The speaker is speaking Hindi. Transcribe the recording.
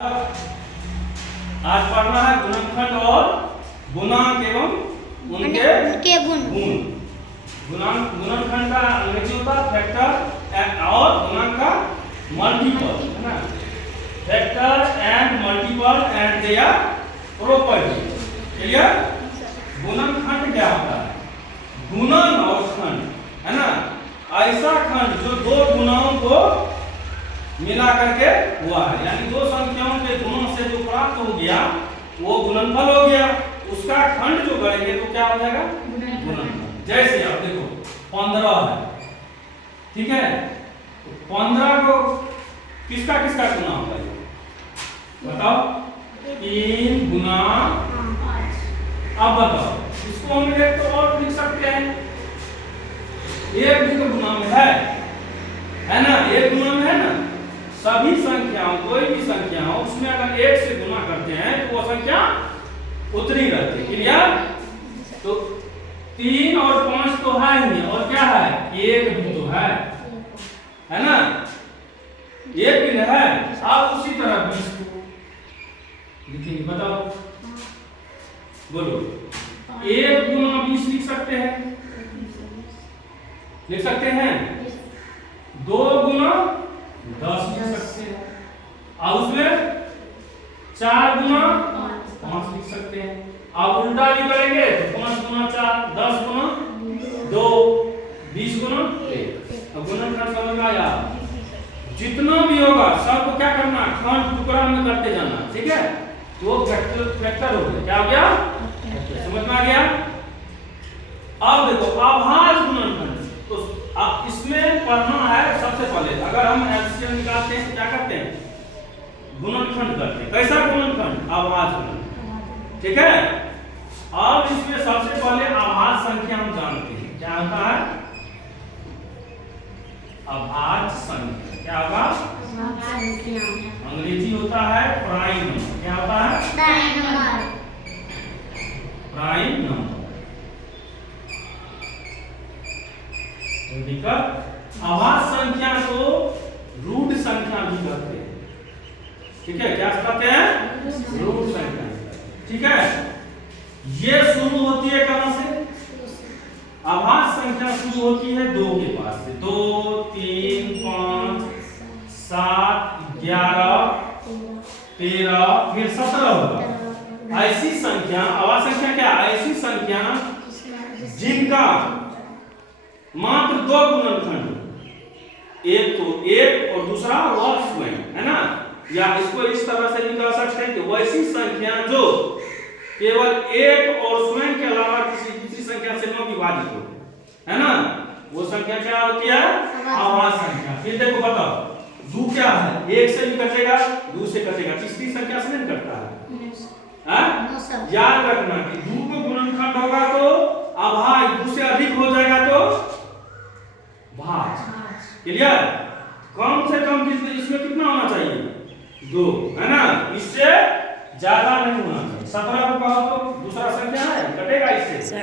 आज पढ़ना है गुणनखंड और गुणांक एवं उनके गुण। गुणनखंड का अंग्रेजी होता है फैक्टर और गुणांक का मल्टीपल, है ना। Factor and multiple and their property. Clear? गुणनखंड क्या होता है? गुणन और खंड, है ना। ऐसा खंड जो दो गुणाओं को मिला करके हुआ है, यानी दो संख्याओं के गुणों से जो प्राप्त हो गया वो गुणनफल हो गया। उसका खंड जो करेंगे तो क्या हो जाएगा? गुणनफल। जैसे आप देखो 15 है, ठीक है। तो 15 को किसका किसका गुना होता है बताओ? 3 गुना 5। अब बताओ इसको हम एक तो और लिख सकते हैं, एक भी तो गुना में है ना। एक गुना में है ना। सभी संख्याओं, कोई भी संख्या हो उसमें अगर एक से गुना करते हैं तो वो संख्या उतनी रहती है। क्लियर? तो 3 और 5 तो है ही, और क्या है? एक भी तो है ना। एक भी है। आप उसी तरह 20 को लिखेंगे, बताओ बोलो। 1 गुना 20 लिख सकते हैं, लिख सकते हैं। 2 गुना 10 लिख सकते हैं, और उसमें 4 गुना 5 लिख सकते हैं। अब उल्टा भी करेंगे तो 5 गुना 4, 10 गुना 2, 20 गुना 1। अब गुणनखंड समझ में आया? जितना भी होगा सबको क्या करना? खंड टुकड़ा में करते जाना, ठीक है। तो फैक्टर हो गया। क्या हो गया? समझ में आ गया? अब देखो अभाज्य गुणनखंड, तो अब इसमें पढ़ना है सबसे पहले। अगर हम एलसीएम निकालते हैं तो क्या करते हैं? गुणनखंड करते हैं। कैसा गुणनखंड? अभाज्य गुणनखंड, ठीक है। अब इसमें सबसे पहले अभाज्य संख्या हम जानते हैं क्या होता है? अभाज्य संख्या क्या होगा? अंग्रेजी होता है प्राइम नंबर। क्या होता है? Prime number. Prime number. अभाज्य संख्या को रूट संख्या भी कहते हैं, ठीक है। क्या कहते हैं? रूट संख्या, ठीक है। ये शुरू होती है कहां से? अभाज्य संख्या शुरू होती है 2 के पास से। 2, 3, 5, 7, 11, 13, फिर 17 होगा। ऐसी संख्या अभाज्य संख्या क्या? ऐसी संख्या जिनका मात्र 2 गुणनखंड, एक तो एक और दूसरा वह स्वयं, है ना। या इसको इस तरह से भी कह सकते हैं कि वैसी संख्या जो केवल एक और स्वयं के अलावा किसी दूसरी संख्या से न विभाजित हो, है ना, वो संख्या क्या होती है? अभाज्य संख्या। फिर देखो बताओ 2 क्या है? 1 से भी कटेगा, 2 से कटेगा, तीसरी संख्या से नहीं कटता है। याद रखना कि 2 को गुणनखंड होगा तो अभाज्य, 2 से अधिक हो जाएगा तो भाज्य। क्लियर? कम से कम इसमें कितना होना चाहिए? 2, है ना। इससे ज्यादा नहीं होना चाहिए। 17 को कहो तो दूसरा संख्या है, कटेगा इससे।